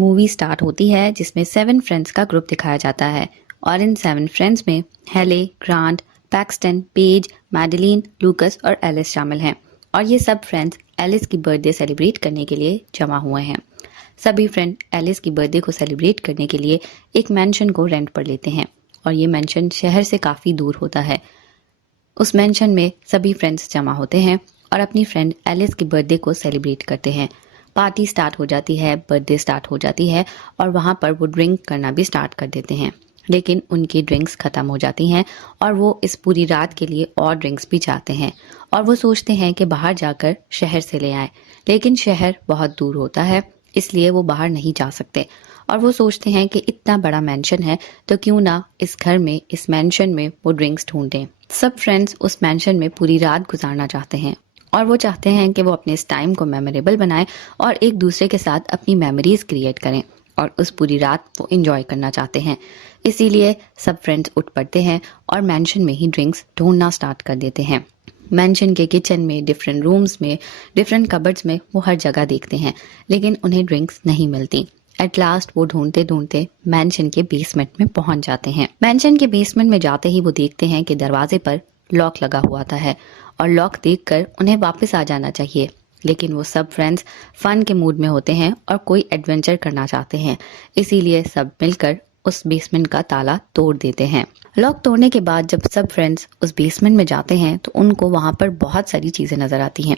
Movie start होती है जिसमें 7 फ्रेंड्स का ग्रुप दिखाया जाता है और इन 7 फ्रेंड्स में हेले, ग्रांट, पैक्सटन, पेज, मैडेलिन, लूकस और एलिस शामिल हैं और ये सब फ्रेंड्स एलिस की बर्थडे सेलिब्रेट करने के लिए जमा हुए हैं। सभी फ्रेंड एलिस की बर्थडे को सेलिब्रेट करने के लिए एक मैंशन को रेंट पर लेते हैं और ये मैंशन शहर से काफ़ी दूर होता है। उस मैंशन में सभी फ्रेंड्स जमा होते हैं और अपनी फ्रेंड एलिस की बर्थडे को सेलिब्रेट करते हैं। पार्टी स्टार्ट हो जाती है, बर्थडे स्टार्ट हो जाती है और वहाँ पर वो ड्रिंक करना भी स्टार्ट कर देते हैं, लेकिन उनकी ड्रिंक्स ख़त्म हो जाती हैं और वो इस पूरी रात के लिए और ड्रिंक्स भी चाहते हैं और वो सोचते हैं कि बाहर जाकर शहर से ले आए, लेकिन शहर बहुत दूर होता है इसलिए वो बाहर नहीं जा सकते और वो सोचते हैं कि इतना बड़ा मैंशन है तो क्यों ना इस घर में, इस मैंशन में वो ड्रिंक्स ढूंढें। सब फ्रेंड्स उस मैंशन में पूरी रात गुजारना चाहते हैं और वो चाहते हैं कि वो अपने इस टाइम को मेमोरेबल बनाएं और एक दूसरे के साथ अपनी मेमोरीज क्रिएट करें और उस पूरी रात वो एंजॉय करना चाहते हैं। इसीलिए सब फ्रेंड्स उठ पड़ते हैं और मैंशन में ही ड्रिंक्स ढूंढना स्टार्ट कर देते हैं। मैंशन के किचन में, डिफरेंट रूम्स में, डिफरेंट कबर्ड्स में वो हर जगह देखते हैं, लेकिन उन्हें ड्रिंक्स नहीं मिलती। एट लास्ट वो ढूंढते ढूंढते मैंशन के बेसमेंट में पहुंच जाते हैं। मैंशन के बेसमेंट में जाते ही वो देखते हैं कि दरवाजे पर लॉक लगा हुआ है और लॉक देखकर उन्हें वापस आ जाना चाहिए, लेकिन वो सब फ्रेंड्स फन के मूड में होते हैं और कोई एडवेंचर करना चाहते हैं, इसीलिए सब मिलकर उस बेसमेंट का ताला तोड़ देते हैं। लॉक तोड़ने के बाद जब सब फ्रेंड्स उस बेसमेंट में जाते हैं तो उनको वहाँ पर बहुत सारी चीज़ें नज़र आती हैं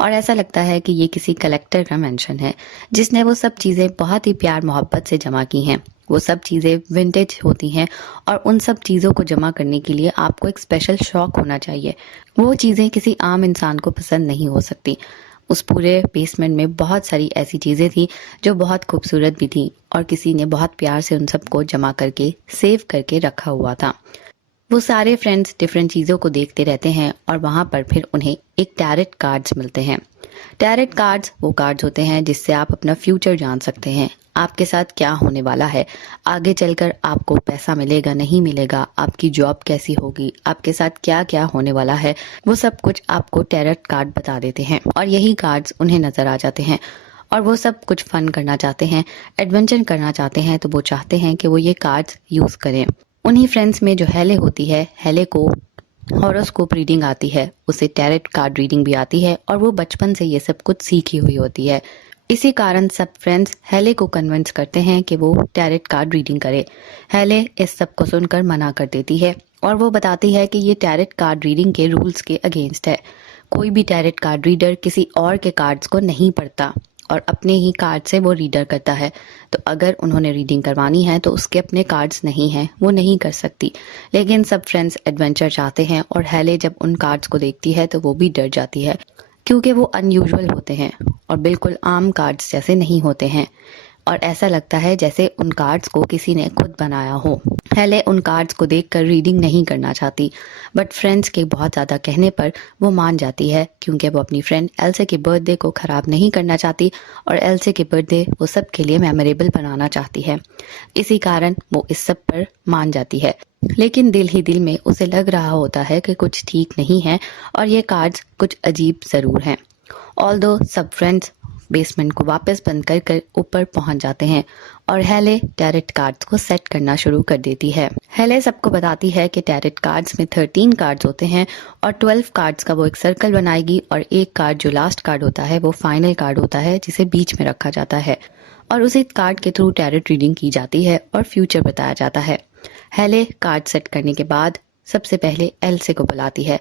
और ऐसा लगता है कि ये किसी कलेक्टर का मेंशन है जिसने वो सब चीज़ें बहुत ही प्यार मोहब्बत से जमा की हैं। वो सब चीज़ें विंटेज होती हैं और उन सब चीज़ों को जमा करने के लिए आपको एक स्पेशल शौक होना चाहिए। वो चीज़ें किसी आम इंसान को पसंद नहीं हो सकती। उस पूरे बेसमेंट में बहुत सारी ऐसी चीज़ें थी जो बहुत खूबसूरत भी थी और किसी ने बहुत प्यार से उन सबको जमा करके सेव करके रखा हुआ था। वो सारे फ्रेंड्स डिफरेंट चीज़ों को देखते रहते हैं और वहाँ पर फिर उन्हें एक टैरेट कार्ड्स मिलते हैं। टैरेट कार्ड्स वो कार्ड्स होते हैं जिससे आप अपना फ्यूचर जान सकते हैं, आपके साथ क्या होने वाला है, आगे चलकर आपको पैसा मिलेगा नहीं मिलेगा, आपकी जॉब कैसी होगी, आपके साथ क्या क्या होने वाला है, वो सब कुछ आपको टैरेट कार्ड बता देते हैं और यही कार्ड्स उन्हें नज़र आ जाते हैं और वो सब कुछ फन करना चाहते हैं, एडवेंचर करना चाहते हैं, तो वो चाहते हैं कि वो ये कार्ड्स यूज़ करें। उन्हीं फ्रेंड्स में जो हेले होती है, हेले को हॉरोस्कोप रीडिंग आती है, उसे टैरेट कार्ड रीडिंग भी आती है और वो बचपन से ये सब कुछ सीखी हुई होती है। इसी कारण सब फ्रेंड्स हेले को कन्विंस करते हैं कि वो टैरेट कार्ड रीडिंग करे। हेले इस सब को सुनकर मना कर देती है और वो बताती है कि ये टैरेट कार्ड रीडिंग के रूल्स के अगेंस्ट है। कोई भी टैरेट कार्ड रीडर किसी और के कार्ड्स को नहीं पढ़ता और अपने ही कार्ड से वो रीडर करता है, तो अगर उन्होंने रीडिंग करवानी है तो उसके अपने कार्ड्स नहीं हैं, वो नहीं कर सकती। लेकिन सब फ्रेंड्स एडवेंचर चाहते हैं और हेले जब उन कार्ड्स को देखती है तो वो भी डर जाती है क्योंकि वो अनयूजुअल होते हैं और बिल्कुल आम कार्ड्स जैसे नहीं होते हैं और ऐसा लगता है जैसे उन कार्ड्स को किसी ने खुद बनाया हो। हेले उन कार्ड्स को देखकर रीडिंग नहीं करना चाहती, बट फ्रेंड्स के बहुत ज़्यादा कहने पर वो मान जाती है क्योंकि वो अपनी फ्रेंड एल्से के बर्थडे को ख़राब नहीं करना चाहती और एल्से के बर्थडे वो सब के लिए मेमोरेबल बनाना चाहती है। इसी कारण वो इस सब पर मान जाती है, लेकिन दिल ही दिल में उसे लग रहा होता है कि कुछ ठीक नहीं है और ये कार्ड्स कुछ अजीब ज़रूर हैं। ऑल्दो सब फ्रेंड्स बेसमेंट को वापस बंद कर कर ऊपर पहुंच जाते हैं और हेले टैरेट कार्ड्स को सेट करना शुरू कर देती है। हेले सबको बताती है कि टैरेट कार्ड्स में 13 कार्ड्स होते हैं और 12 कार्ड्स का वो एक सर्कल बनाएगी और एक कार्ड जो लास्ट कार्ड होता है वो फाइनल कार्ड होता है जिसे बीच में रखा जाता है और उसी कार्ड के थ्रू टैरेट रीडिंग की जाती है और फ्यूचर बताया जाता है। हेले कार्ड सेट करने के बाद सबसे पहले एल्से को बुलाती है।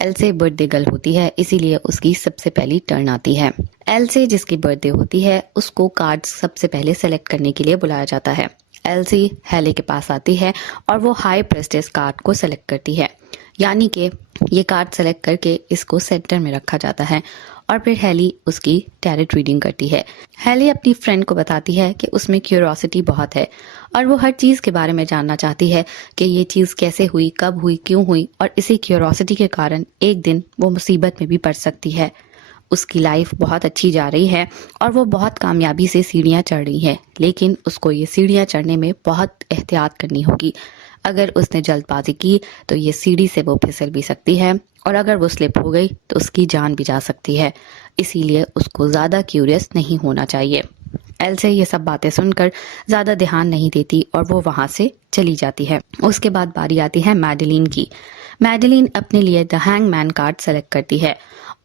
एल्से बर्थडे गर्ल होती है, इसीलिए उसकी सबसे पहली टर्न आती है। एल्से जिसकी बर्थडे होती है उसको कार्ड्स सबसे पहले सेलेक्ट करने के लिए बुलाया जाता है। एल्सी हेले के पास आती है और वो हाई प्रेस्टेस कार्ड को सेलेक्ट करती है, यानी कि ये कार्ड सेलेक्ट करके इसको सेंटर में रखा जाता है और फिर हेली उसकी टैरेट रीडिंग करती है। हेली अपनी फ्रेंड को बताती है कि उसमें क्यूरोसिटी बहुत है और वो हर चीज़ के बारे में जानना चाहती है कि ये चीज़ कैसे हुई, कब हुई, क्यों हुई और इसी क्यूरोसिटी के कारण एक दिन वो मुसीबत में भी पड़ सकती है। उसकी लाइफ बहुत अच्छी जा रही है और वो बहुत कामयाबी से सीढ़ियाँ चढ़ रही है, लेकिन उसको ये सीढ़ियाँ चढ़ने में बहुत एहतियात करनी होगी। अगर उसने जल्दबाजी की तो ये सीढ़ी से वो फिसल भी सकती है और अगर वो स्लिप हो गई तो उसकी जान भी जा सकती है। इसीलिए उसको ज़्यादा क्यूरियस नहीं होना चाहिए। एल से ये सब बातें सुनकर ज़्यादा ध्यान नहीं देती और वो वहाँ से चली जाती है। उसके बाद बारी आती है मैडेलिन की। मैडेलिन अपने लिए द हैंगमैन कार्ड सेलेक्ट करती है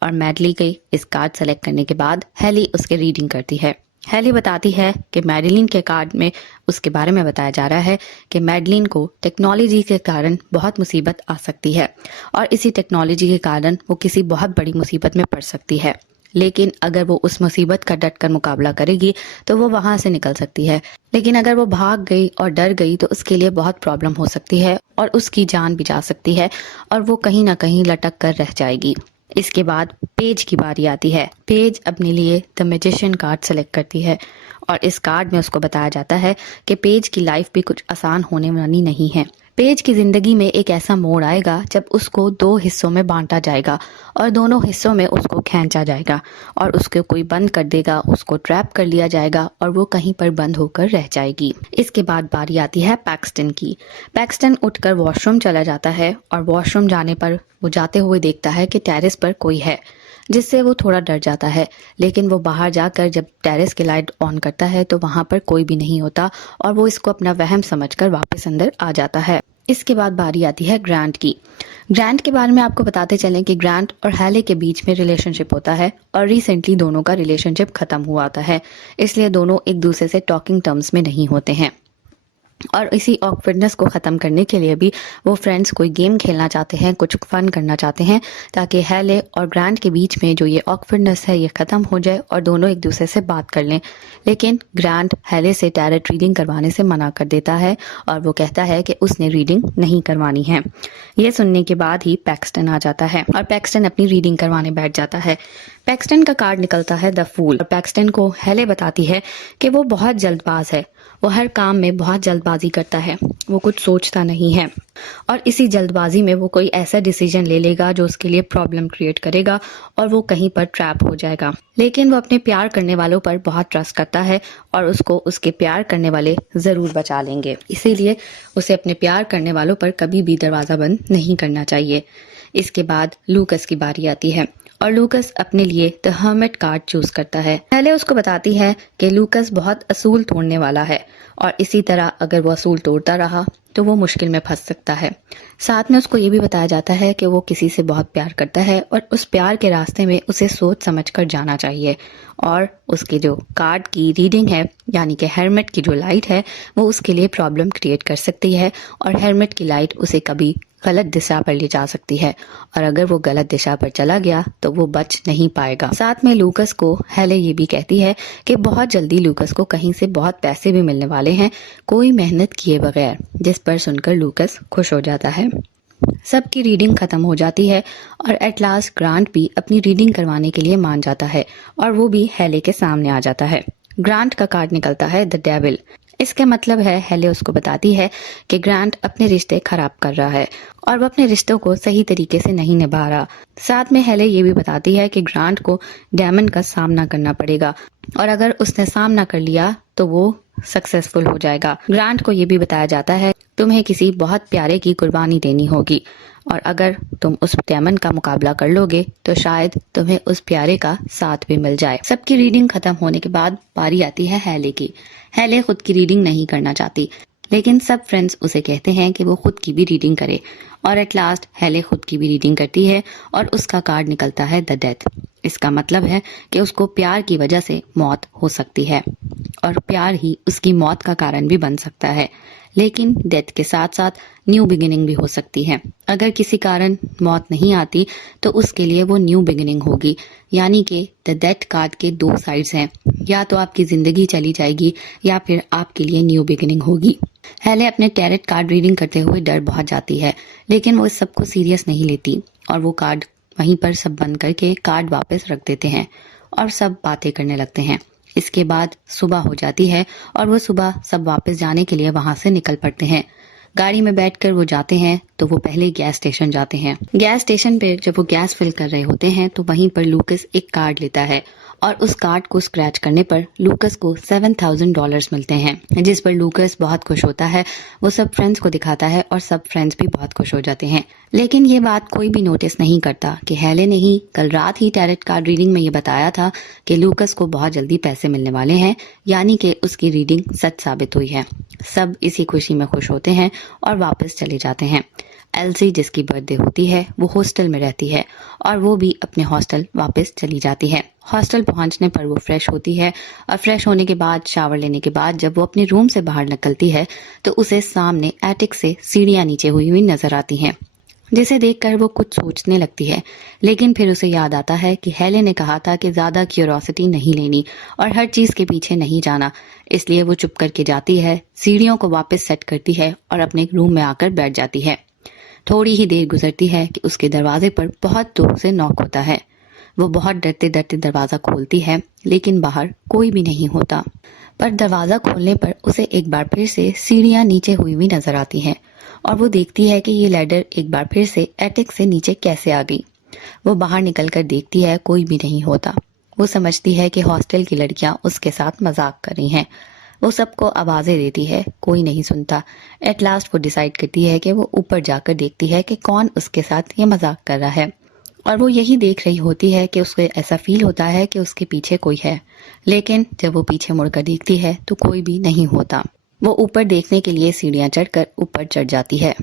और मैडली के इस कार्ड सेलेक्ट करने के बाद हेली उसके रीडिंग करती है। हेली बताती है कि मैडेलिन के कार्ड में उसके बारे में बताया जा रहा है कि मैडेलिन को टेक्नोलॉजी के कारण बहुत मुसीबत आ सकती है और इसी टेक्नोलॉजी के कारण वो किसी बहुत बड़ी मुसीबत में पड़ सकती है, लेकिन अगर वो उस मुसीबत का डट कर मुकाबला करेगी तो वो वहां से निकल सकती है। लेकिन अगर वो भाग गई और डर गई तो उसके लिए बहुत प्रॉब्लम हो सकती है और उसकी जान भी जा सकती है और वो कहीं ना कहीं लटक कर रह जाएगी। इसके बाद पेज की बारी आती है। पेज अपने लिए द मैजिशियन कार्ड सेलेक्ट करती है और इस कार्ड में उसको बताया जाता है कि पेज की लाइफ भी कुछ आसान होने वाली नहीं है। पेज की जिंदगी में एक ऐसा मोड़ आएगा जब उसको 2 हिस्सों में बांटा जाएगा और दोनों हिस्सों में उसको खींचा जाएगा और उसको कोई बंद कर देगा, उसको ट्रैप कर लिया जाएगा और वो कहीं पर बंद होकर रह जाएगी। इसके बाद बारी आती है पैक्सटन की। पैक्सटन उठकर वॉशरूम चला जाता है और वॉशरूम जाने पर वो जाते हुए देखता है कि टेरेस पर कोई है, जिससे वो थोड़ा डर जाता है। लेकिन वो बाहर जाकर जब टेरेस की लाइट ऑन करता है तो वहां पर कोई भी नहीं होता और वो इसको अपना वहम समझकर वापस अंदर आ जाता है। इसके बाद बारी आती है ग्रांट की। ग्रांट के बारे में आपको बताते चलें कि ग्रांट और हैले के बीच में रिलेशनशिप होता है और रिसेंटली दोनों का रिलेशनशिप खत्म हुआ था है, इसलिए दोनों एक दूसरे से टॉकिंग टर्म्स में नहीं होते हैं और इसी ऑकवर्डनेस को ख़त्म करने के लिए भी वो फ्रेंड्स कोई गेम खेलना चाहते हैं, कुछ फन करना चाहते हैं ताकि हैले और ग्रांट के बीच में जो ये ऑकवर्डनेस है ये ख़त्म हो जाए और दोनों एक दूसरे से बात कर लें। लेकिन ग्रांट हैले से डायरेक्ट रीडिंग करवाने से मना कर देता है और वो कहता है कि उसने रीडिंग नहीं करवानी है। ये सुनने के बाद ही पैक्सटन आ जाता है और पैक्सटन अपनी रीडिंग करवाने बैठ जाता है। पैक्सटन का कार्ड निकलता है द फूल और पैक्सटन को हेले बताती है कि वो बहुत जल्दबाज है, वो हर काम में बहुत जल्दबाजी करता है, वो कुछ सोचता नहीं है और इसी जल्दबाजी में वो कोई ऐसा डिसीजन ले लेगा जो उसके लिए प्रॉब्लम क्रिएट करेगा और वो कहीं पर ट्रैप हो जाएगा। लेकिन वो अपने प्यार करने वालों पर बहुत ट्रस्ट करता है और उसको उसके प्यार करने वाले ज़रूर बचा लेंगे, इसीलिए उसे अपने प्यार करने वालों पर कभी भी दरवाज़ा बंद नहीं करना चाहिए। इसके बाद लूकस की बारी आती है और लूकस अपने लिए द हर्मिट कार्ड चूज करता है। पहले उसको बताती है कि लूकस बहुत असूल तोड़ने वाला है और इसी तरह अगर वो असूल तोड़ता रहा तो वो मुश्किल में फंस सकता है। साथ में उसको ये भी बताया जाता है कि वो किसी से बहुत प्यार करता है और उस प्यार के रास्ते में उसे सोच समझ कर जाना चाहिए और उसकी जो कार्ड की रीडिंग है यानी कि हेरमिट की जो लाइट है वो उसके लिए प्रॉब्लम क्रिएट कर सकती है और हेरमिट की लाइट उसे कभी गलत दिशा पर ले जा सकती है और अगर वो गलत दिशा पर चला गया तो वो बच नहीं पाएगा। साथ में लूकस को हेले ये भी कहती है कि बहुत जल्दी लूकस को कहीं से बहुत पैसे भी मिलने वाले हैं कोई मेहनत किए बगैर, जिस पर सुनकर लूकस खुश हो जाता है। सबकी रीडिंग खत्म हो जाती है और एट लास्ट ग्रांट भी अपनी रीडिंग करवाने के लिए मान जाता है और वो भी हेले के सामने आ जाता है। ग्रांट का कार्ड निकलता है द डेविल। इसका मतलब है हेले उसको बताती है कि ग्रांट अपने रिश्ते खराब कर रहा है और वो अपने रिश्तों को सही तरीके से नहीं निभा रहा। साथ में हेले ये भी बताती है कि ग्रांट को डेमन का सामना करना पड़ेगा और अगर उसने सामना कर लिया तो वो सक्सेसफुल हो जाएगा। ग्रांट को ये भी बताया जाता है तुम्हें किसी बहुत प्यारे की कुर्बानी देनी होगी और अगर तुम उस डेमन का मुकाबला कर लोगे तो शायद तुम्हें उस प्यारे का साथ भी मिल जाए। सबकी रीडिंग खत्म होने के बाद बारी आती है हेले की। हेले खुद की रीडिंग नहीं करना चाहती लेकिन सब फ्रेंड्स उसे कहते हैं कि वो खुद की भी रीडिंग करे और एट लास्ट हेले खुद की भी रीडिंग करती है और उसका कार्ड निकलता है द डेथ। इसका मतलब है कि उसको प्यार की वजह से मौत हो सकती है और प्यार ही उसकी मौत का कारण भी बन सकता है, लेकिन डेथ के साथ साथ न्यू बिगिनिंग भी हो सकती है। अगर किसी कारण मौत नहीं आती तो उसके लिए वो न्यू बिगिनिंग होगी, यानी कि द डेथ कार्ड के 2 साइड्स हैं, या तो आपकी जिंदगी चली जाएगी या फिर आपके लिए न्यू बिगिनिंग होगी। हेले अपने टैरेट कार्ड रीडिंग करते हुए डर बहुत जाती है लेकिन वो इस सबको सीरियस नहीं लेती और वो कार्ड वहीं पर सब बंद करके कार्ड वापस रख देते हैं और सब बातें करने लगते हैं। इसके बाद सुबह हो जाती है और वो सुबह सब वापस जाने के लिए वहां से निकल पड़ते हैं। गाड़ी में बैठकर वो जाते हैं तो वो पहले गैस स्टेशन जाते हैं। गैस स्टेशन पे जब वो गैस फिल कर रहे होते हैं तो वहीं पर लूकस एक कार्ड लेता है और उस कार्ड को स्क्रैच करने पर लूकस को $7,000 मिलते हैं, जिस पर लूकस बहुत खुश होता है। वो सब फ्रेंड्स को दिखाता है और सब फ्रेंड्स भी बहुत खुश हो जाते हैं। लेकिन ये बात कोई भी नोटिस नहीं करता कि हेले ने ही कल रात ही टैरेट कार्ड रीडिंग में ये बताया था कि लूकस को बहुत जल्दी पैसे मिलने वाले हैं, यानी कि उसकी रीडिंग सच साबित हुई है। सब इसी खुशी में खुश होते हैं और वापस चले जाते हैं। एल्सी, जिसकी बर्थडे होती है, वो हॉस्टल में रहती है और वो भी अपने हॉस्टल वापस चली जाती है। हॉस्टल पहुंचने पर वो फ्रेश होती है और फ्रेश होने के बाद, शावर लेने के बाद जब वो अपने रूम से बाहर निकलती है तो उसे सामने एटिक से सीढ़ियां नीचे हुई नजर आती हैं, जिसे देखकर वो कुछ सोचने लगती है। लेकिन फिर उसे याद आता है कि हेले ने कहा था कि ज्यादा क्यूरोसिटी नहीं लेनी और हर चीज के पीछे नहीं जाना, इसलिए वो चुप करके जाती है, सीढ़ियों को वापस सेट करती है और अपने रूम में आकर बैठ जाती है। थोड़ी ही देर गुजरती है कि उसके दरवाजे पर बहुत जोर से नॉक होता है। वो बहुत डरते डरते दरवाजा खोलती है, लेकिन बाहर कोई भी नहीं होता। पर दरवाजा खोलने पर उसे एक बार फिर से सीढ़ियां नीचे हुई नजर आती हैं और वो देखती है कि ये लैडर एक बार फिर से एटिक से नीचे कैसे आ गई। वो बाहर निकलकर देखती है, कोई भी नहीं होता। वो समझती है कि हॉस्टल की लड़कियां उसके साथ मजाक कर रही हैं। वो सबको आवाजें देती है, कोई नहीं सुनता। एट लास्ट वो डिसाइड करती है कि वो ऊपर जाकर देखती है कि कौन उसके साथ ये मजाक कर रहा है। और वो यही देख रही होती है कि उसको ऐसा फील होता है कि उसके पीछे कोई है, लेकिन जब वो पीछे मुड़कर देखती है तो कोई भी नहीं होता। वो ऊपर देखने के लिए सीढ़ियां चढ़कर ऊपर चढ़ जाती है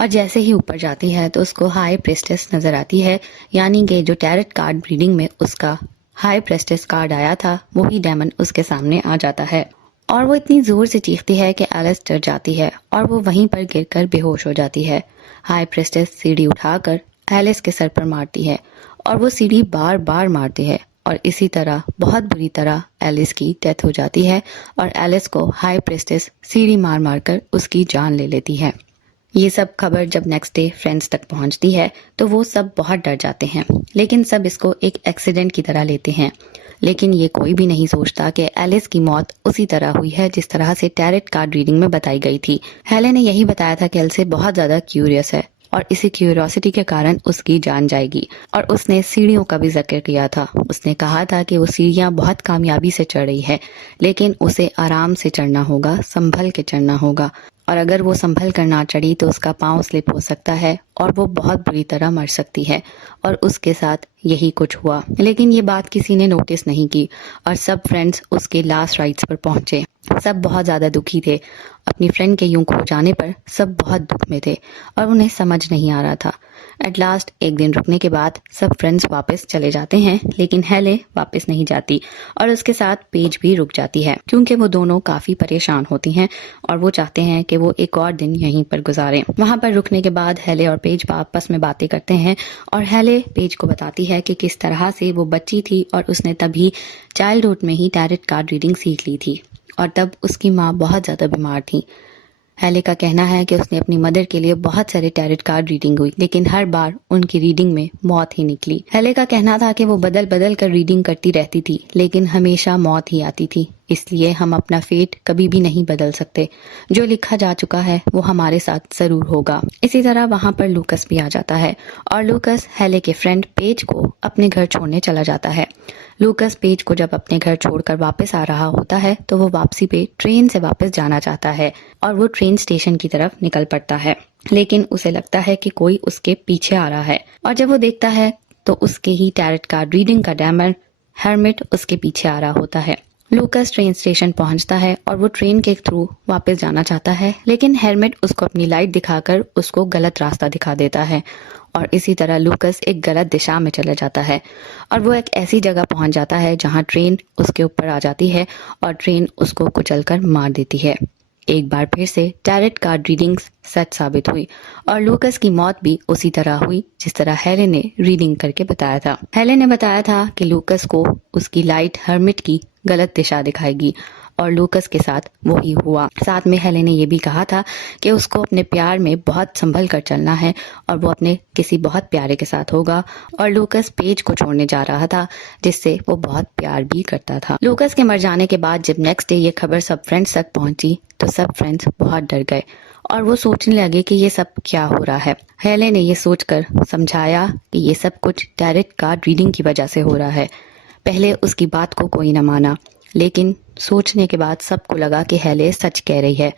और जैसे ही ऊपर जाती है तो उसको हाई प्रेस्टेस नजर आती है, यानी कि जो टैरेट कार्ड रीडिंग में उसका हाई प्रेस्टेस कार्ड आया था, वही डेमन उसके सामने आ जाता है। और वो इतनी जोर से चीखती है कि एलिस डर जाती है और वो वहीं पर गिरकर बेहोश हो जाती है। हाई प्रेस्टेस सीढ़ी उठाकर एलिस के सर पर मारती है और वो सीढ़ी बार बार मारती है और इसी तरह बहुत बुरी तरह एलिस की डेथ हो जाती है और एलिस को हाई प्रेस्टेस सीढ़ी मार मार कर उसकी जान ले लेती है। ये सब खबर जब नेक्स्ट डे फ्रेंड्स तक पहुंचती है तो वो सब बहुत डर जाते हैं, लेकिन सब इसको एक एक्सीडेंट की तरह लेते हैं। लेकिन ये कोई भी नहीं सोचता कि एलिस की मौत उसी तरह हुई है जिस तरह से टैरेट कार्ड रीडिंग में बताई गई थी। हेले ने यही बताया था कि एल्से बहुत ज्यादा क्यूरियस है और इसी क्यूरियोसिटी के कारण उसकी जान जाएगी। और उसने सीढ़ियों का भी जिक्र किया था। उसने कहा था कि वो सीढ़ियां बहुत कामयाबी से चढ़ रही है, लेकिन उसे आराम से चढ़ना होगा, संभल के चढ़ना होगा, और अगर वो संभल कर ना चढ़ी तो उसका पांव स्लिप हो सकता है और वो बहुत बुरी तरह मर सकती है। और उसके साथ यही कुछ हुआ। लेकिन ये बात किसी ने नोटिस नहीं की और सब फ्रेंड्स उसके लास्ट राइट्स पर पहुंचे। सब बहुत ज्यादा दुखी थे। अपनी फ्रेंड के यूं खो जाने पर सब बहुत दुख में थे और उन्हें समझ नहीं आ रहा था। एट लास्ट एक दिन रुकने के बाद सब फ्रेंड्स वापस चले जाते हैं, लेकिन हेले वापस नहीं जाती और उसके साथ पेज भी रुक जाती है, क्योंकि वो दोनों काफी परेशान होती हैं और वो चाहते हैं कि वो एक और दिन यहीं पर गुजारें। वहां पर रुकने के बाद हेले और पेज आपस में बातें करते हैं और हेले पेज को बताती है कि किस तरह से वो बच्ची थी और उसने तभी चाइल्डहुड में ही टैरेट कार्ड रीडिंग सीख ली थी और तब उसकी माँ बहुत ज्यादा बीमार थी। हेले का कहना है कि उसने अपनी मदर के लिए बहुत सारे टैरेट कार्ड रीडिंग हुई, लेकिन हर बार उनकी रीडिंग में मौत ही निकली। हेले का कहना था कि वो बदल बदल कर रीडिंग करती रहती थी, लेकिन हमेशा मौत ही आती थी। इसलिए हम अपना फेट कभी भी नहीं बदल सकते। जो लिखा जा चुका है वो हमारे साथ जरूर होगा। इसी तरह वहां पर लूकस भी आ जाता है और लूकस हेले के फ्रेंड पेज को अपने घर छोड़ने चला जाता है। लूकस पेज को जब अपने घर छोड़कर वापस आ रहा होता है तो वो वापसी पे ट्रेन से वापस जाना चाहता है और वो ट्रेन स्टेशन की तरफ निकल पड़ता है, लेकिन उसे लगता है कि कोई उसके पीछे आ रहा है और जब वो देखता है तो उसके ही टैरेट कार्ड रीडिंग का डेमन हर्मिट उसके पीछे आ रहा होता है। लूकस ट्रेन स्टेशन पहुंचता है और वो ट्रेन के थ्रू वापस जाना चाहता है, लेकिन हेरमिट उसको अपनी लाइट दिखाकर उसको गलत रास्ता दिखा देता है और इसी तरह लूकस एक गलत दिशा में चला जाता है और वो एक ऐसी जगह पहुंच जाता है जहां ट्रेन उसके ऊपर आ जाती है और ट्रेन उसको कुचलकर मार देती है। एक बार फिर से टैरेट कार्ड रीडिंग्स सच साबित हुई और लूकस की मौत भी उसी तरह हुई जिस तरह हेले ने रीडिंग करके बताया था। हेले ने बताया था कि लूकस को उसकी लाइट हर्मिट की गलत दिशा दिखाएगी और लूकस के साथ वही हुआ। साथ में हेले ने यह भी कहा था कि उसको अपने प्यार में बहुत संभल कर चलना है और वो अपने किसी बहुत प्यारे के साथ होगा और लूकस पेज को छोड़ने जा रहा था जिससे वो बहुत प्यार भी करता था। लूकस के मर जाने के बाद जब नेक्स्ट डे ये खबर सब फ्रेंड्स तक पहुंची तो सब फ्रेंड्स बहुत डर गए और वो सोचने लगे कि ये सब क्या हो रहा है। हेले ने ये सोचकर समझाया कि ये सब कुछ टैरेट कार्ड रीडिंग की वजह से हो रहा है। पहले उसकी बात को कोई न माना, लेकिन सोचने के बाद सबको लगा कि हेले सच कह रही है,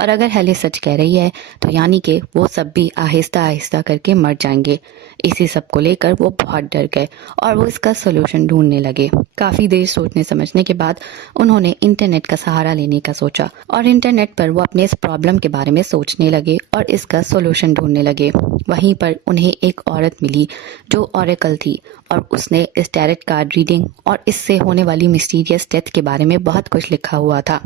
और अगर हेले सच कह रही है तो यानी कि वो सब भी आहिस्ता आहिस्ता करके मर जाएंगे। इसी सब को लेकर वो बहुत डर गए और वो इसका सोल्यूशन ढूंढने लगे। काफ़ी देर सोचने समझने के बाद उन्होंने इंटरनेट का सहारा लेने का सोचा और इंटरनेट पर वो अपने इस प्रॉब्लम के बारे में सोचने लगे और इसका सोल्यूशन ढूंढने लगे। वहीं पर उन्हें एक औरत मिली जो ऑरेकल थी, और उसने इस टैरेट कार्ड रीडिंग और इससे होने वाली मिस्टीरियस डेथ के बारे में बहुत कुछ लिखा हुआ था।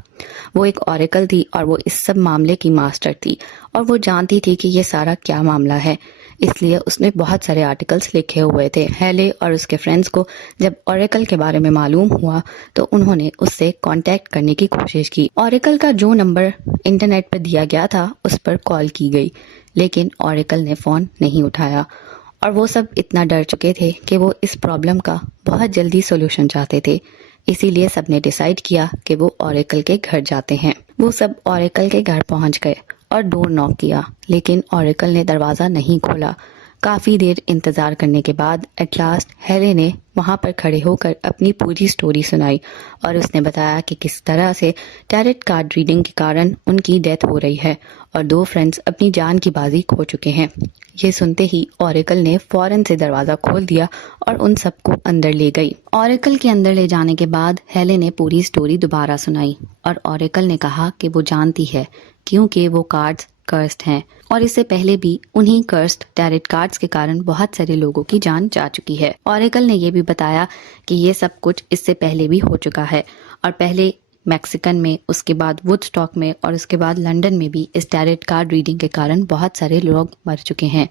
वो एक ऑरेकल थी और वो इस सब मामले की मास्टर थी, और वो जानती थी कि ये सारा क्या मामला है, इसलिए उसने बहुत सारे आर्टिकल्स लिखे हुए थे। हेले और उसके फ्रेंड्स को जब ऑरेकल के बारे में मालूम हुआ तो उन्होंने उससे कांटेक्ट करने की कोशिश की। ऑरेकल का जो नंबर इंटरनेट पर दिया गया था उस पर कॉल की गई, लेकिन ऑरेकल ने फ़ोन नहीं उठाया, और वो सब इतना डर चुके थे कि वो इस प्रॉब्लम का बहुत जल्दी सोल्यूशन चाहते थे। इसीलिए सबने डिसाइड किया कि वो ऑरेकल के घर जाते हैं। वो सब ऑरेकल के घर पहुंच गए और डोर नॉक किया, लेकिन ऑरेकल ने दरवाज़ा नहीं खोला। काफ़ी देर इंतज़ार करने के बाद एट लास्ट हेले ने वहाँ पर खड़े होकर अपनी पूरी स्टोरी सुनाई, और उसने बताया कि किस तरह से टैरेट कार्ड रीडिंग के कारण उनकी डेथ हो रही है और 2 फ्रेंड्स अपनी जान की बाजी खो चुके हैं। ये सुनते ही ऑरेकल ने फौरन से दरवाज़ा खोल दिया और उन सबको अंदर ले गई। ऑरेकल के अंदर ले जाने के बाद हेले ने पूरी स्टोरी दोबारा सुनाई, और ऑरेकल ने कहा कि वो जानती है क्योंकि वो कार्ड्स कर्स्ड हैं, और इससे पहले भी उन्हीं कर्स्ड टैरेट कार्ड्स के कारण बहुत सारे लोगों की जान जा चुकी है। ऑरेकल ने ये भी बताया कि ये सब कुछ इससे पहले भी हो चुका है, और पहले मैक्सिकन में, उसके बाद वुडस्टॉक में, और उसके बाद लंदन में भी इस टैरेट कार्ड रीडिंग के कारण बहुत सारे लोग मर चुके हैं।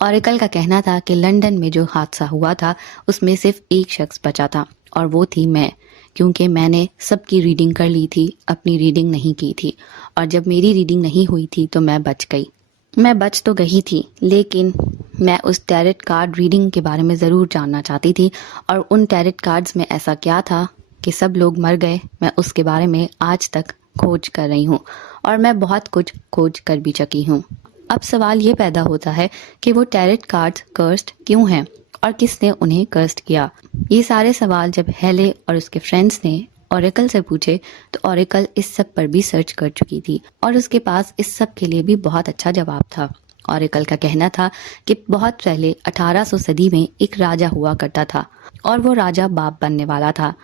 ऑरेकल का कहना था कि लंदन में जो हादसा हुआ था उसमें सिर्फ एक शख्स बचा था, और वो थी मैं, क्योंकि मैंने सबकी रीडिंग कर ली थी, अपनी रीडिंग नहीं की थी, और जब मेरी रीडिंग नहीं हुई थी तो मैं बच गई। मैं बच तो गई थी, लेकिन मैं उस टैरेट कार्ड रीडिंग के बारे में ज़रूर जानना चाहती थी, और उन टैरेट कार्ड्स में ऐसा क्या था कि सब लोग मर गए। मैं उसके बारे में आज तक खोज कर रही हूँ, और मैं बहुत कुछ खोज कर भी चुकी हूँ। अब सवाल ये पैदा होता है कि वो टैरेट कार्ड्स कर्स्ड क्यों हैं और किसने उन्हें कर्स्ड किया। ये सारे सवाल जब हेले और उसके फ्रेंड्स ने ऑरेकल से पूछे तो ऑरेकल इस सब पर भी सर्च कर चुकी थी, और उसके पास इस सब के लिए भी बहुत अच्छा जवाब था। ऑरेकल का कहना था कि बहुत पहले 1800 सदी में एक राजा हुआ करता था, और वो राजा बाप बनने वाला था।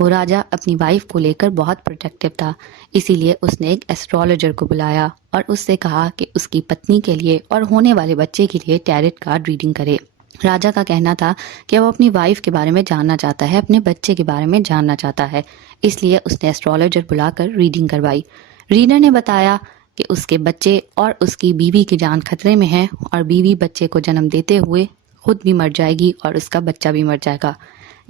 वो राजा अपनी वाइफ को लेकर बहुत प्रोटेक्टिव था, इसीलिए उसने एक एस्ट्रोलॉजर को बुलाया और उससे कहा कि उसकी पत्नी के लिए और होने वाले बच्चे के लिए टैरेट कार्ड रीडिंग करे। राजा का कहना था कि वो अपनी वाइफ के बारे में जानना चाहता है, अपने बच्चे के बारे में जानना चाहता है, इसलिए उसने एस्ट्रोलॉजर बुलाकर रीडिंग करवाई। रीडर ने बताया कि उसके बच्चे और उसकी बीवी की जान खतरे में है, और बीवी बच्चे को जन्म देते हुए खुद भी मर जाएगी और उसका बच्चा भी मर जाएगा।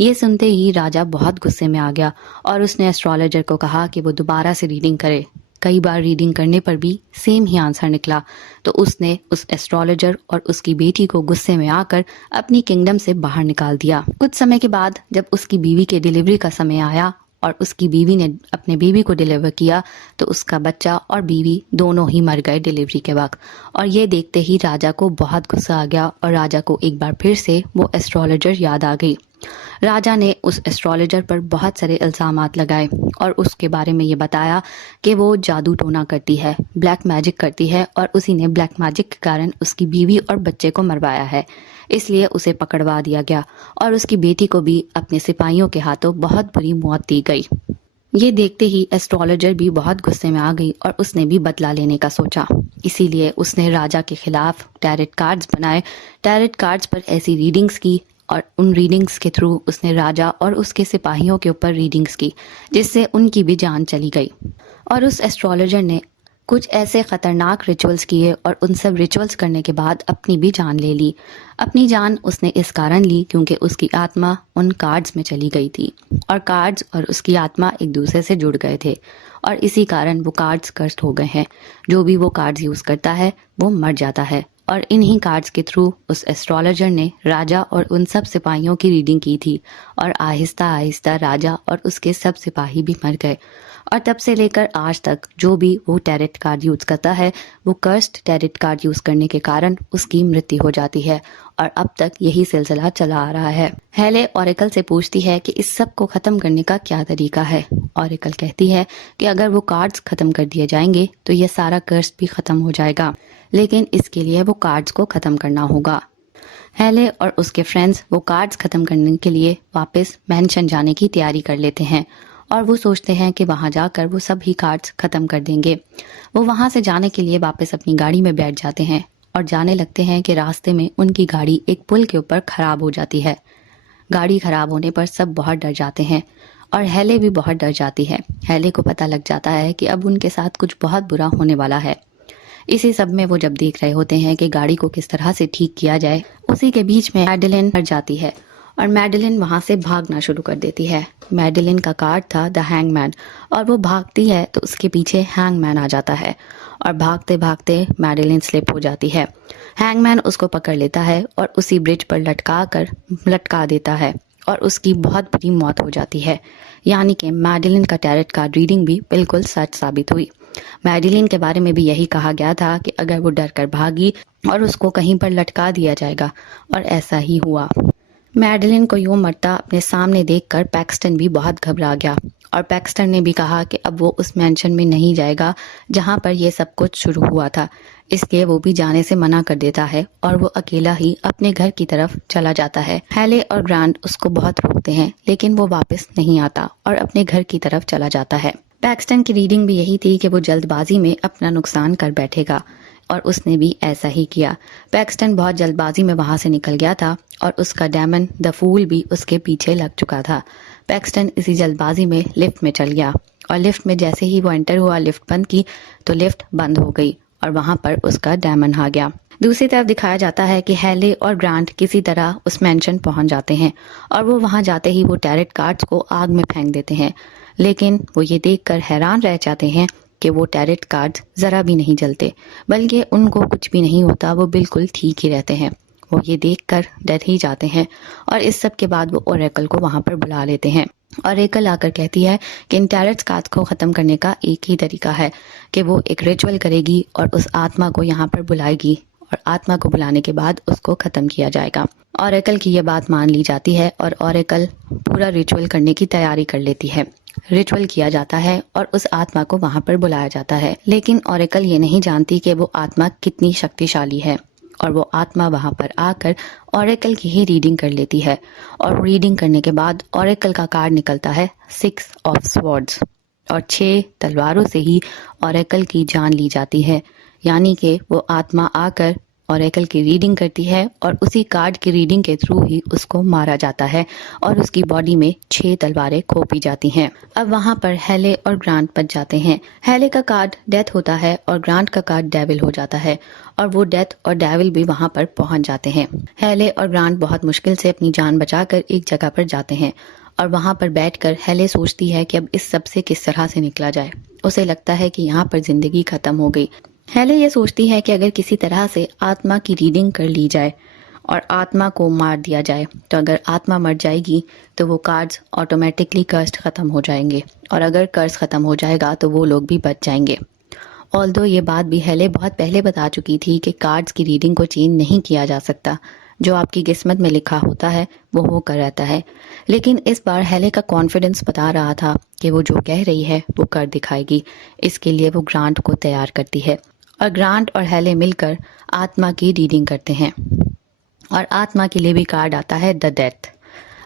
ये सुनते ही राजा बहुत गुस्से में आ गया, और उसने एस्ट्रोलॉजर को कहा कि वो दोबारा से रीडिंग करे। कई बार रीडिंग करने पर भी सेम ही आंसर निकला, तो उसने उस एस्ट्रोलॉजर और उसकी बेटी को गुस्से में आकर अपनी किंगडम से बाहर निकाल दिया। कुछ समय के बाद जब उसकी बीवी के डिलीवरी का समय आया और उसकी बीवी ने अपने बीवी को डिलीवर किया, तो उसका बच्चा और बीवी दोनों ही मर गए डिलीवरी के वक्त। और ये देखते ही राजा को बहुत गुस्सा आ गया, और राजा को एक बार फिर से वो एस्ट्रोलॉजर याद आ गई। राजा ने उस एस्ट्रोलॉजर पर बहुत सारे इल्ज़ामात लगाए और उसके बारे में ये बताया कि वो जादू टोना करती है, ब्लैक मैजिक करती है, और उसी ने ब्लैक मैजिक के कारण उसकी बीवी और बच्चे को मरवाया है, इसलिए उसे पकड़वा दिया गया, और उसकी बेटी को भी अपने सिपाहियों के हाथों बहुत बुरी मौत दी गई। ये देखते ही एस्ट्रोलॉजर भी बहुत गुस्से में आ गई और उसने भी बदला लेने का सोचा, इसीलिए उसने राजा के खिलाफ टैरेट कार्ड्स बनाए। टैरेट कार्ड्स पर ऐसी रीडिंग्स की, और उन रीडिंग्स के थ्रू उसने राजा और उसके सिपाहियों के ऊपर रीडिंग्स की, जिससे उनकी भी जान चली गई। और उस एस्ट्रोलॉजर ने कुछ ऐसे ख़तरनाक रिचुअल्स किए, और उन सब रिचुअल्स करने के बाद अपनी भी जान ले ली। अपनी जान उसने इस कारण ली क्योंकि उसकी आत्मा उन कार्ड्स में चली गई थी, और कार्ड्स और उसकी आत्मा एक दूसरे से जुड़ गए थे, और इसी कारण वो कार्ड्स कर्स्ड हो गए हैं। जो भी वो कार्ड्स यूज़ करता है वो मर जाता है, और इन्हीं कार्ड्स के थ्रू उस एस्ट्रोलॉजर ने राजा और उन सब सिपाहियों की रीडिंग की थी, और आहिस्ता आहिस्ता राजा और उसके सब सिपाही भी मर गए। और तब से लेकर आज तक जो भी वो टैरेट कार्ड यूज करता है वो कर्स्ड टैरेट कार्ड यूज करने के कारण उसकी मृत्यु हो जाती है और अब तक यही सिलसिला चला आ रहा है। हेले ओरेकल से पूछती है कि इस सब को खत्म करने का क्या तरीका है। ओरेकल कहती है कि अगर वो कार्ड्स खत्म कर दिए जाएंगे तो ये सारा कर्स भी खत्म हो जाएगा, लेकिन इसके लिए वो कार्ड्स को खत्म करना होगा। हेले और उसके फ्रेंड्स वो कार्ड्स खत्म करने के लिए वापस मैंशन जाने की तैयारी कर लेते हैं और वो सोचते हैं कि वहां जाकर वो सभी कार्ड्स खत्म कर देंगे। वो वहां से जाने के लिए वापस अपनी गाड़ी में बैठ जाते हैं और जाने लगते हैं कि रास्ते में उनकी गाड़ी एक पुल के ऊपर खराब हो जाती है। गाड़ी खराब होने पर सब बहुत डर जाते हैं और हेले भी बहुत डर जाती है। हेले को पता लग जाता है कि अब उनके साथ कुछ बहुत बुरा होने वाला है। इसी सब में वो जब देख रहे होते हैं कि गाड़ी को किस तरह से ठीक किया जाए, उसी के बीच में मैडेलिन डर जाती है और मैडेलिन वहां से भागना शुरू कर देती है। मैडेलिन का कार्ड था द हैंगमैन और वो भागती है तो उसके पीछे हैंगमैन आ जाता है और भागते भागते मैडेलिन स्लिप हो जाती है। हैंगमैन उसको पकड़ लेता है और उसी ब्रिज पर लटका देता है और उसकी बहुत बुरी मौत हो जाती है। यानी कि मैडेलिन का टैरेट कार्ड रीडिंग भी बिल्कुल सच साबित हुई। मैडेलिन के बारे में भी यही कहा गया था कि अगर वो डर कर भागी और उसको कहीं पर लटका दिया जाएगा, और ऐसा ही हुआ। मैडेलिन को यूं मरता अपने सामने देखकर पैक्सटन भी बहुत घबरा गया और पैक्सटन ने भी कहा कि अब वो उस मैंशन में नहीं जाएगा जहां पर ये सब कुछ शुरू हुआ था, इसलिए वो भी जाने से मना कर देता है और वो अकेला ही अपने घर की तरफ चला जाता है। हेले और ग्रांट उसको बहुत रोकते हैं लेकिन वो वापस नहीं आता और अपने घर की तरफ चला जाता है। पैक्सटन की रीडिंग भी यही थी कि वो जल्दबाजी में अपना नुकसान कर बैठेगा और उसने भी ऐसा ही किया। पैक्सटन बहुत जल्दबाजी में वहां से निकल गया था और उसका डेमन द फूल भी उसके पीछे लग चुका था। पैक्सटन इसी जल्दबाजी में लिफ्ट में चल गया और लिफ्ट में जैसे ही वो एंटर हुआ, लिफ्ट बंद की तो लिफ्ट बंद हो गई और वहां पर उसका डेमन आ गया। दूसरी तरफ दिखाया जाता है कि हेले और ग्रांट किसी तरह उस मैंशन पहुंच जाते हैं और वो वहां जाते ही वो टैरेट कार्ड्स को आग में फेंक देते हैं, लेकिन वो ये देखकर हैरान रह जाते हैं कि वो टैरेट कार्ड्स जरा भी नहीं जलते, बल्कि उनको कुछ भी नहीं होता, वो बिल्कुल ठीक ही रहते हैं। वो ये देखकर डर ही जाते हैं और इस सब के बाद वो ओरेकल को वहां पर बुला लेते हैं। ओरेकल आकर कहती है कि इन टैरेट कार्ड्स को खत्म करने का एक ही तरीका है कि वो एक रिचुअल करेगी और उस आत्मा को यहाँ पर बुलाएगी और आत्मा को बुलाने के बाद उसको खत्म किया जाएगा। ओरेकल की ये बात मान ली जाती है और ओरेकल पूरा रिचुअल करने की तैयारी कर लेती है। रिचुअल किया जाता है और उस आत्मा को वहां पर बुलाया जाता है, लेकिन ओरेकल ये नहीं जानती कि वो आत्मा कितनी शक्तिशाली है और वो आत्मा वहां पर आकर ओरेकल की ही रीडिंग कर लेती है और रीडिंग करने के बाद ओरेकल का कार्ड निकलता है 6 ऑफ स्वॉर्ड्स और 6 तलवारों से ही ओरेकल की जान ली जाती है। यानी कि वो आत्मा आकर ओरेकल की रीडिंग करती है और उसी कार्ड की रीडिंग के थ्रू ही उसको मारा जाता है और उसकी बॉडी में 6 तलवारें खोपी जाती हैं। अब वहां पर हेले और ग्रांट बच जाते हैं। हेले का कार्ड डेथ होता है और ग्रांट का कार्ड डेविल हो जाता है और वो डेथ और डेविल भी वहां पर पहुंच जाते हैं। हेले और ग्रांट बहुत मुश्किल से अपनी जान बचाकर एक जगह पर जाते हैं और वहां पर बैठकर हेले सोचती है कि अब इस सब से किस तरह से निकला जाए। उसे लगता है कि यहाँ पर जिंदगी खत्म हो गई। हेले ये सोचती है कि अगर किसी तरह से आत्मा की रीडिंग कर ली जाए और आत्मा को मार दिया जाए, तो अगर आत्मा मर जाएगी तो वो कार्ड्स ऑटोमेटिकली कर्स खत्म हो जाएंगे और अगर कर्स खत्म हो जाएगा तो वो लोग भी बच जाएंगे। ऑल्दो ये बात भी हेले बहुत पहले बता चुकी थी कि कार्ड्स की रीडिंग को चेंज नहीं किया जा सकता, जो आपकी किस्मत में लिखा होता है वो होकर रहता है। लेकिन इस बार हेले का कॉन्फिडेंस बता रहा था कि वो जो कह रही है वो कर दिखाएगी। इसके लिए वो ग्रांट को तैयार करती है और ग्रांट और हेले मिलकर आत्मा की रीडिंग करते हैं और आत्मा के लिए भी कार्ड आता है द डेथ।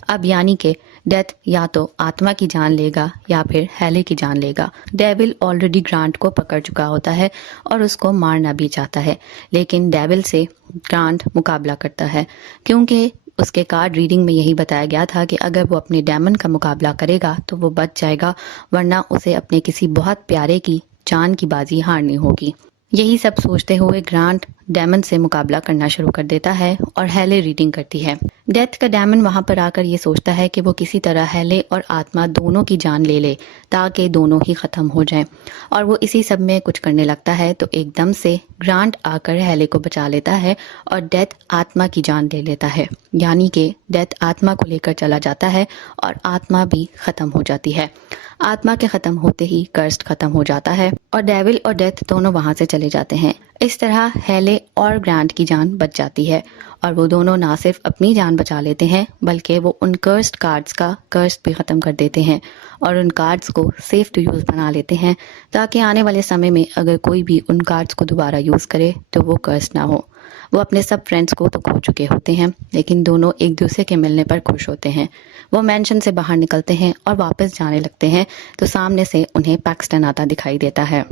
अब यानी कि डेथ या तो आत्मा की जान लेगा या फिर हेले की जान लेगा। डेविल ऑलरेडी ग्रांट को पकड़ चुका होता है और उसको मारना भी चाहता है, लेकिन डेविल से ग्रांट मुकाबला करता है क्योंकि उसके कार्ड रीडिंग में यही बताया गया था कि अगर वो अपने डेमन का मुकाबला करेगा तो वो बच जाएगा, वरना उसे अपने किसी बहुत प्यारे की जान की बाजी हारनी होगी। यही सब सोचते हुए ग्रांट डेमन से मुकाबला करना शुरू कर देता है और हेले रीडिंग करती है। डेथ का डेमन वहां पर आकर ये सोचता है कि वो किसी तरह हेले और आत्मा दोनों की जान ले ले ताकि दोनों ही खत्म हो जाएं। और वो इसी सब में कुछ करने लगता है तो एकदम से ग्रांट आकर हेले को बचा लेता है और डेथ आत्मा की जान ले लेता है। यानी कि डेथ आत्मा को लेकर चला जाता है और आत्मा भी खत्म हो जाती है। आत्मा के खत्म होते ही कर्स्ट खत्म हो जाता है और डेविल और डेथ दोनों वहां से चले जाते हैं। इस तरह हेले और ग्रांट की जान बच जाती है और वो दोनों ना सिर्फ अपनी जान बचा लेते हैं बल्कि वो उन कर्स्ड कार्ड्स का कर्स्ट भी ख़त्म कर देते हैं और उन कार्ड्स को सेफ टू यूज़ बना लेते हैं ताकि आने वाले समय में अगर कोई भी उन कार्ड्स को दोबारा यूज़ करे तो वो कर्स्ट ना हो। वो अपने सब फ्रेंड्स को तो खो चुके होते हैं लेकिन दोनों एक दूसरे के मिलने पर खुश होते हैं। वो मैंशन से बाहर निकलते हैं और वापस जाने लगते हैं तो सामने से उन्हें पैक्सटन आता दिखाई देता है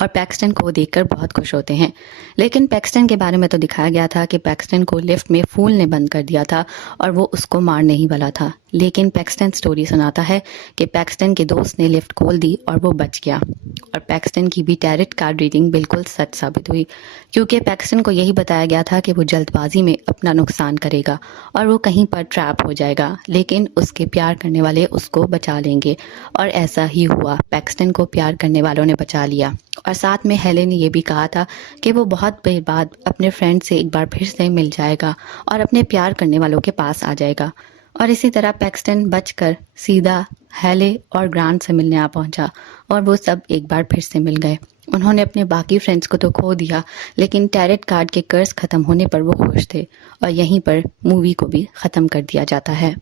और पैक्सटन को देखकर बहुत खुश होते हैं। लेकिन पैक्सटन के बारे में तो दिखाया गया था कि पैक्सटन को लिफ्ट में फूल ने बंद कर दिया था और वो उसको मारने ही वाला था। लेकिन पैक्सटन स्टोरी सुनाता है कि पैक्सटन के दोस्त ने लिफ्ट खोल दी और वो बच गया। और पैक्सटन की भी टैरेट कार्ड रीडिंग बिल्कुल सच साबित हुई क्योंकि पैक्सटन को यही बताया गया था कि वो जल्दबाजी में अपना नुकसान करेगा और वो कहीं पर ट्रैप हो जाएगा, लेकिन उसके प्यार करने वाले उसको बचा लेंगे। और ऐसा ही हुआ, पैक्सटन को प्यार करने वालों ने बचा लिया। और साथ में हेले ने ये भी कहा था कि वो बहुत देर बाद अपने फ्रेंड से एक बार फिर से मिल जाएगा और अपने प्यार करने वालों के पास आ जाएगा। और इसी तरह पैक्सटन बचकर सीधा हेले और ग्रांट से मिलने आ पहुंचा और वो सब एक बार फिर से मिल गए। उन्होंने अपने बाकी फ्रेंड्स को तो खो दिया लेकिन टैरेट कार्ड के कर्ज खत्म होने पर वो खुश थे और यहीं पर मूवी को भी ख़त्म कर दिया जाता है।